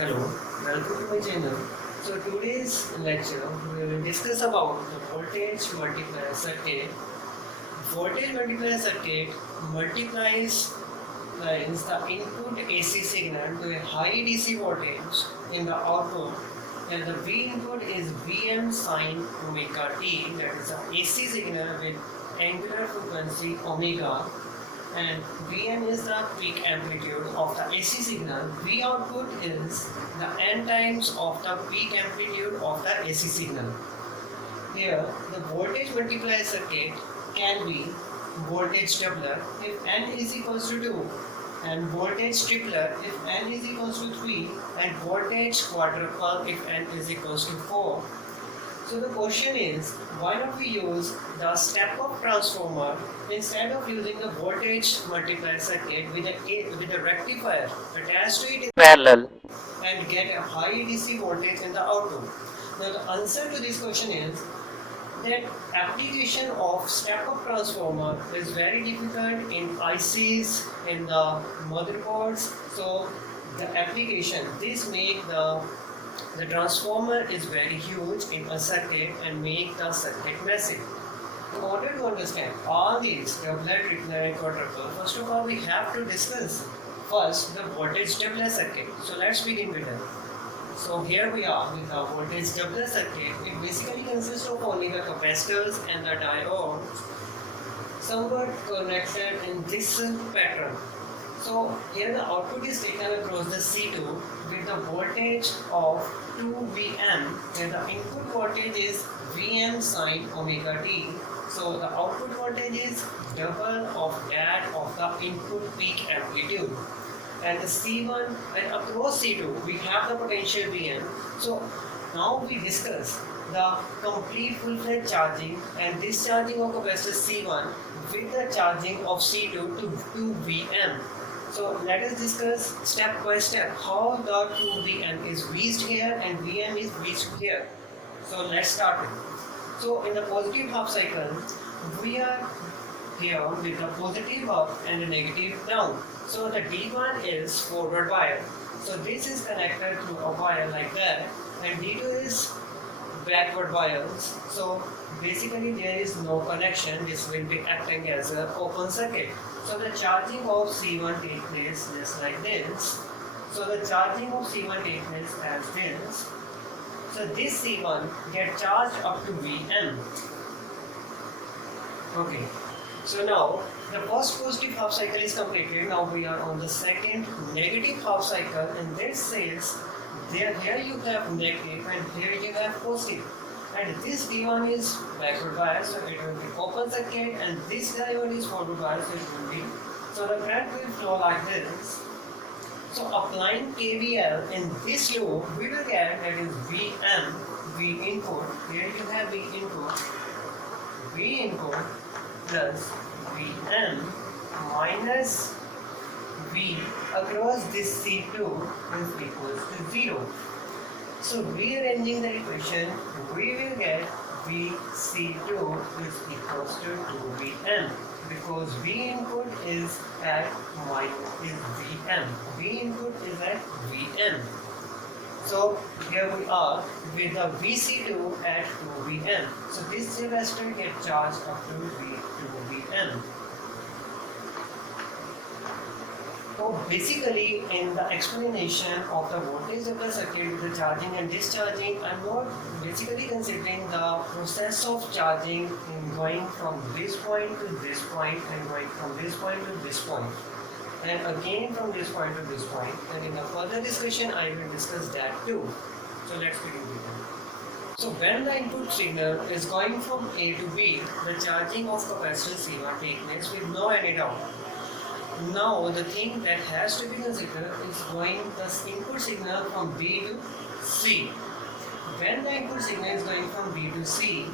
Hello, welcome to my channel. So today's lecture we will discuss about the voltage multiplier circuit. Voltage multiplier circuit multiplies the input AC signal to a high DC voltage in the output, and the V input is Vm sine omega t, that is the AC signal with angular frequency omega, and Vn is the peak amplitude of the AC signal. V output is the n times of the peak amplitude of the AC signal. Here, the voltage multiplier circuit can be voltage doubler if n is equals to 2, and voltage tripler if n is equals to 3, and voltage quadruple if n is equals to 4. So the question is, why not we use the step-up transformer instead of using the voltage multiplier circuit with a rectifier attached to it in parallel and get a high DC voltage in the output? Now the answer to this question is that application of step-up transformer is very difficult in ICs, in the motherboards. So the application, this make the transformer is very huge in a circuit and make the circuit massive. In order to understand all these doubler, tripler and quadruple, first of all we have to discuss first the voltage doubler circuit. So let's begin with that. So here we are with the voltage doubler circuit. It basically consists of only the capacitors and the diodes somewhat connected in this pattern. So here the output is taken across the C2 with the voltage of 2Vm, and the input voltage is Vm sine omega t. So the output voltage is double of that of the input peak amplitude. And the C1 and across C2 we have the potential Vm. So now we discuss the complete full-fledged charging and discharging of capacitor C1 with the charging of C2 to 2Vm. So let us discuss step by step how the 2Vm is reached here and Vm is reached here. So let's start it. So in the positive half cycle, we are here with the positive up and the negative down. So the D1 is forward wire. So this is connected to a wire like that, and D2 is backward wires. So basically there is no connection. This will be acting as an open circuit. So the charging of C1 takes place just like this. So the charging of C1 takes place as this. So this C1 gets charged up to Vm. Okay. So now the first positive half cycle is completed. Now we are on the second negative half cycle, and this says here you have negative and here you have positive. And this D1 is backward bias, so it will be open circuit, and this diode is forward bias, so it will be. So the current will flow like this. So applying KVL in this loop, we will get that is Vm, V input. Here you have V input plus Vm minus V across this C2 is equals to 0. So rearranging the equation, we will get Vc2 is equals to 2Vm, because V input is at Vm. V input is at Vm. So here we are with the Vc2 at 2Vm. So this capacitor gets charged up to 2Vm. So basically in the explanation of the voltage doubler circuit with the charging and discharging, I am not basically considering the process of charging in going from this point to this point and going from this point to this point, and again from this point to this point, and in the further discussion I will discuss that too. So let's begin with that. So when the input signal is going from A to B, the charging of capacitor C1 takes place with no any doubt. Now the thing that has to be considered is going the input signal from B to C. When the input signal is going from B to C,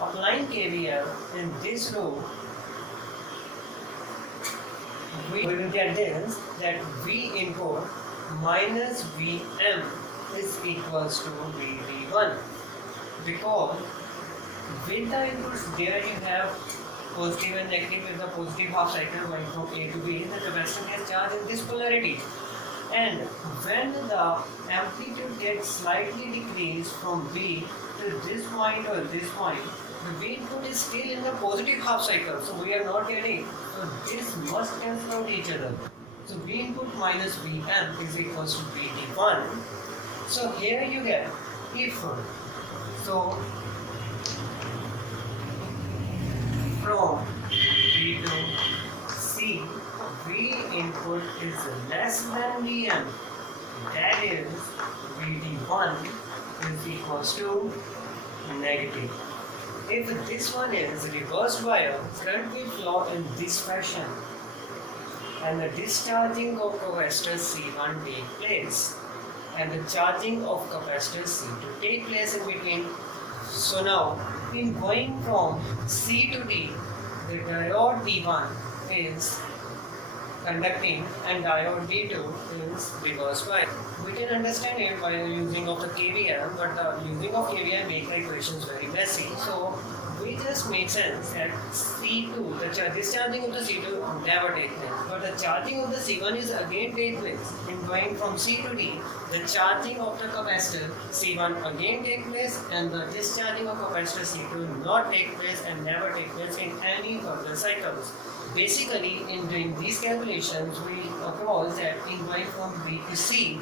applying KVL in this loop, we will get this, that V input minus Vm is equals to Vd1, because with the inputs there you have positive and negative. With the positive half cycle going from A to B, the capacitor gets charged in this polarity, And when the amplitude gets slightly decreased from B to this point or this point, the B input is still in the positive half cycle, so we are not getting. So this must cancel out each other. So B input minus Bm is equals to Bd1. So here you get if so from B to C, V input is less than Vm. That is Vd1 is equals to negative. If this one is reversed bias, current will flow in this fashion and the discharging of capacitor C1 take place and the charging of capacitor C2 take place in between. So now in going from C to D, the diode D1 is conducting and diode D2 is reversed bias. We can understand it by using of the KVL, but the using of KVL make the equations very messy. So we just make sense that C2, the discharging of the C2 never takes place, but the charging of the C1 is again take place. In going from C to D, the charging of the capacitor C1 again take place and the discharging of capacitor C2 not take place and never take place in any further cycles. Basically, in doing these calculations, we across that in going from B to C,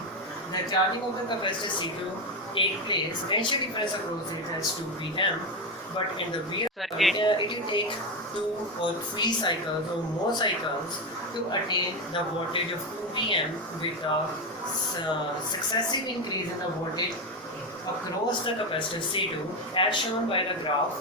the charging of the capacitor C2 take place, potential difference across it as 2 Vm, but in the real circuit, it will take 2 or 3 cycles or more cycles to attain the voltage of 2 Vm with a successive increase in the voltage across the capacitor C2 as shown by the graph.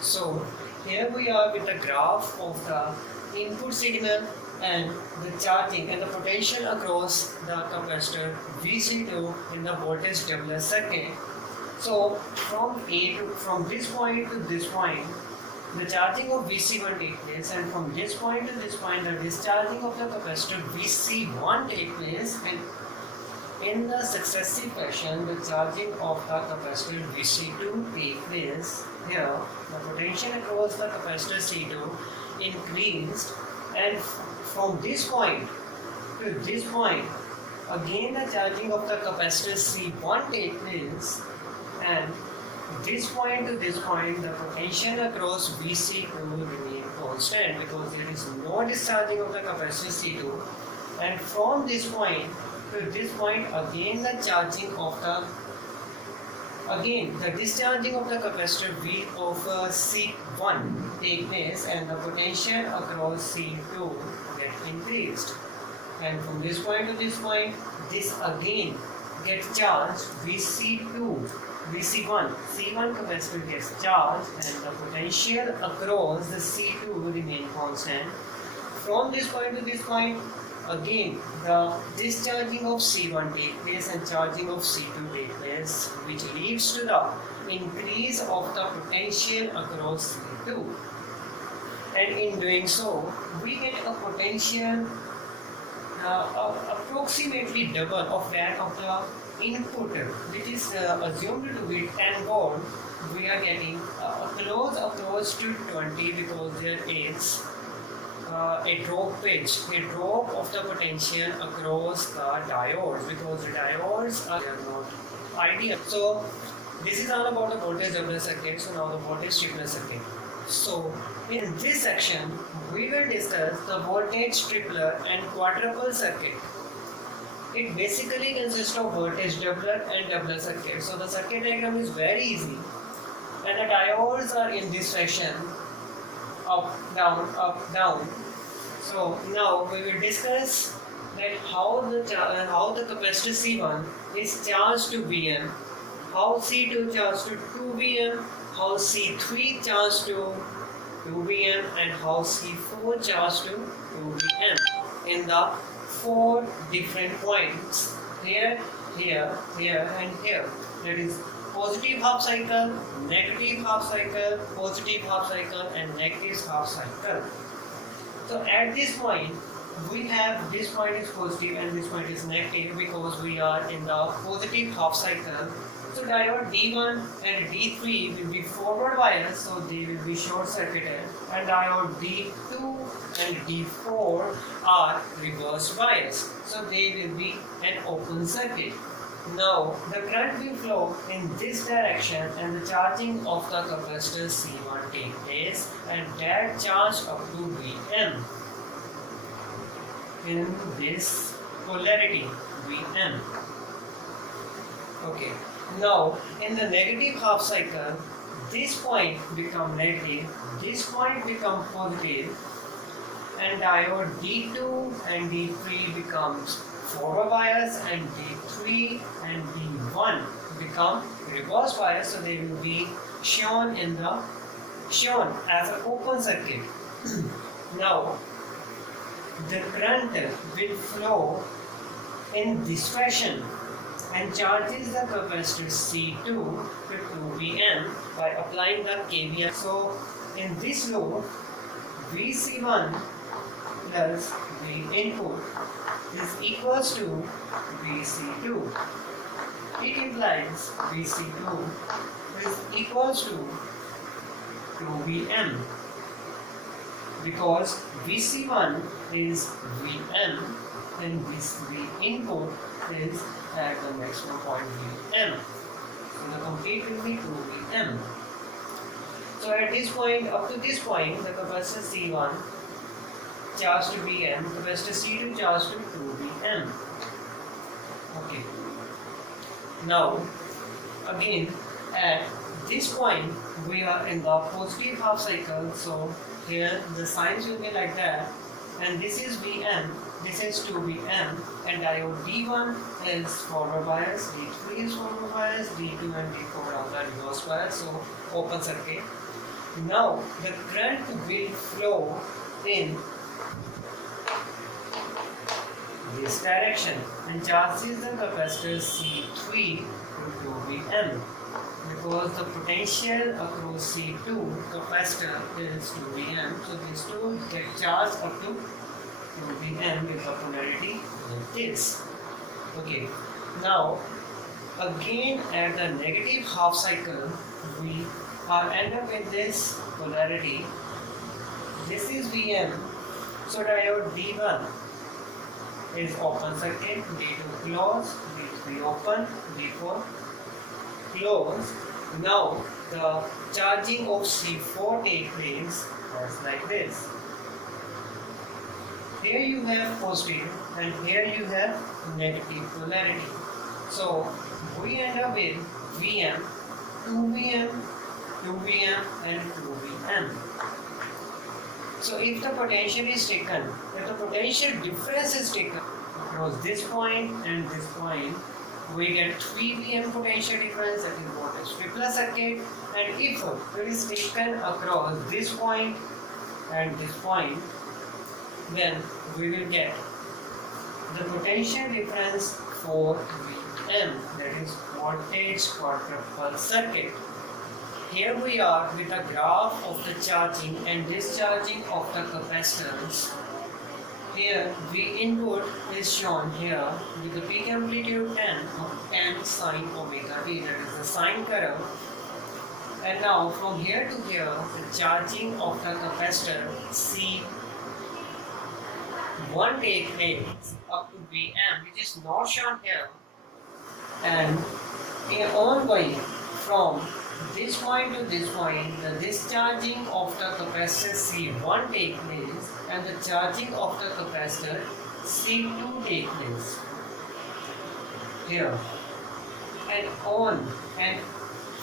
So here we are with the graph of the input signal and the charging and the potential across the capacitor Vc2 in the voltage doubler circuit. So from this point to this point, the charging of Vc1 takes place, and from this point to this point, the discharging of the capacitor Vc1 takes place, and in the successive fashion, the charging of the capacitor Vc2 takes place. Here, the potential across the capacitor C2 increased, and from this point to this point, again the charging of the capacitor C1 takes place, and this point to this point, the potential across Vc2 remain constant because there is no discharging of the capacitor C2, and from this point to this point, again the charging of the discharging of the capacitor V of C1 take place and the potential across C2 get increased, and from this point to this point, this again gets charged Vc1 capacitor gets charged and the potential across the C2 remain constant. From this point to this point, again the discharging of C1 take place and charging of C2 take place, which leads to the increase of the potential across C2, and in doing so we get a potential approximately double of that of the input, which is assumed to be 10 volt. We are getting a close approach to 20 because there is a drop of the potential across the diodes, because the diodes are not ideal. So this is all about the voltage doubler circuit. So now the voltage tripler circuit. So in this section we will discuss the voltage tripler and quadruple circuit. It basically consists of voltage doubler and doubler circuit. So the circuit diagram is very easy, and the diodes are in this fashion, up, down. So now we will discuss that how the capacitor C1 is charged to Vm, how C2 charged to 2 Vm, how C3 charged to 2 Vm, and how C4 charged to 2 Vm in the 4 different points, here, here, here, and here. That is positive half cycle, negative half cycle, positive half cycle, and negative half cycle. So at this point, we have this point is positive and this point is negative because we are in the positive half cycle. So diode D1 and D3 will be forward bias, so they will be short circuited, and diode D2 and D4 are reverse bias, so they will be an open circuit. Now the current will flow in this direction and the charging of the capacitor C1 take place, and that charge up to Vm in this polarity Vm. Okay. Now, in the negative half cycle, this point become negative, this point become positive, and diode D2 and D3 becomes forward bias, and D3 and D1 become reverse bias, so they will be shown as an open circuit. Now, the current will flow in this fashion and charges the capacitor C2 to 2Vm by applying the KVL. So in this load, Vc1 plus V input is equals to Vc2. It implies Vc2 is equals to 2Vm because Vc1 is Vm and this V input is at the maximum point Vm. So the complete will be 2Vm. So at this point, up to this point, the capacitor C1 charged to Vm, capacitor C2 charged to 2Vm. Okay. Now, again, at this point, we are in the positive half cycle. So here the signs will be like that, and this is Vm. This is 2Vm, and diode D1 is forward bias, D3 is forward bias, D2 and D4 are the reverse bias, so open circuit. Now the current will flow in this direction and charges the capacitor C3 to 2Vm because the potential across C2 capacitor is 2Vm, so these two get charged up to Vm with the polarity like this. Okay, now again at the negative half cycle, we are end up with this polarity. This is Vm, so diode D1 is open circuit, D2 close, D3 open, D4 close. Now the charging of C4 takes place as like this. Here you have positive and here you have negative polarity. So we end up with Vm, 2Vm, 2Vm and 2Vm. So if the potential is taken, if the potential difference is taken across this point and this point, we get 3Vm potential difference, that is what is triplet circuit. And if it is taken across this point and this point, then we will get the potential difference for Vm, that is voltage quadruple circuit. Here we are with a graph of the charging and discharging of the capacitors. Here V input is shown here with the peak amplitude 10 sine omega t, that is the sine curve. And now from here to here, the charging of the capacitor C1 take place up to Vm, which is not shown here. And we are ongoing from this point to this point, the discharging of the capacitor C1 take place and the charging of the capacitor C2 take place here, and on, and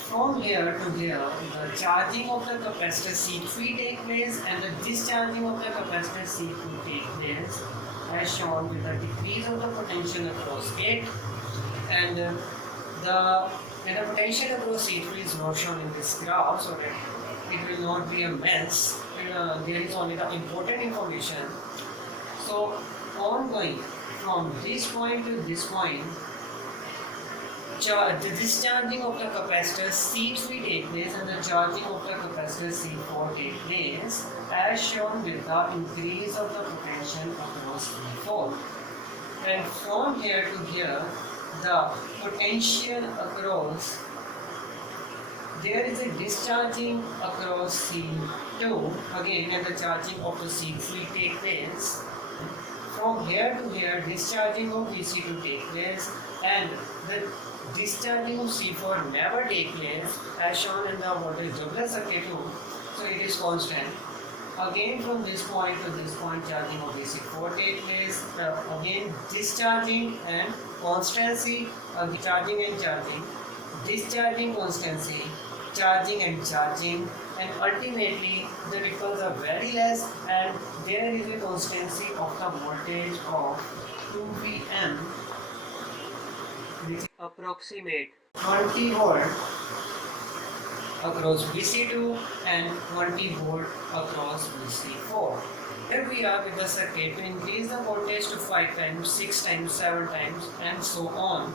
from here to here the charging of the capacitor C3 take place and the discharging of the capacitor C2 take place as shown with the decrease of the potential across it, and the potential across C3 is not shown in this graph so that it will not be a mess. There is only the important information. So ongoing from this point to this point, the discharging of the capacitor C3 take place and the charging of the capacitor C4 take place as shown with the increase of the potential across C4. And from here to here, the potential across, there is a discharging across C2 again, and the charging of the C3 take place. From here to here, discharging of VC2 take place, and the discharging of C4 never take place, as shown in the voltage doubler circuit 2. So it is constant. Again, from this point to this point, charging of VC4 take place. Again, discharging and constancy, charging and charging, discharging constancy, charging and charging, and ultimately the ripples are very less, and there is a constancy of the voltage of 2 Vm, which approximate 20 volt across VC2 and 20 volt across VC4. Here we are with the circuit to increase the voltage to 5 times, 6 times, 7 times, and so on.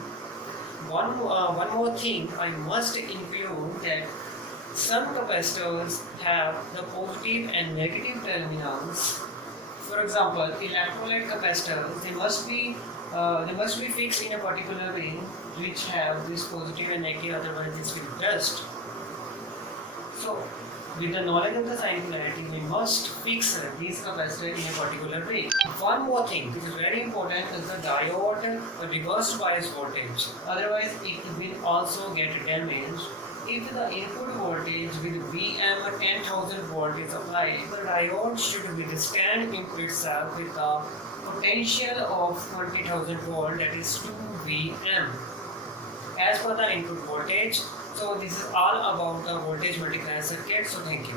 One more thing I must include, that some capacitors have the positive and negative terminals. For example, electrolyte capacitors, they must be fixed in a particular way, which have this positive and negative, otherwise this will burst. So, with the knowledge of the sign polarity, we must fix these capacitors in a particular way. One more thing which is very important is the diode, the reverse bias voltage. Otherwise, it will also get damaged. If the input voltage with Vm 10,000 volt is applied, the diode should withstand itself with a potential of 20,000 volt, that is 2 Vm, as per the input voltage. So this is all about the voltage multiplier circuit. So thank you.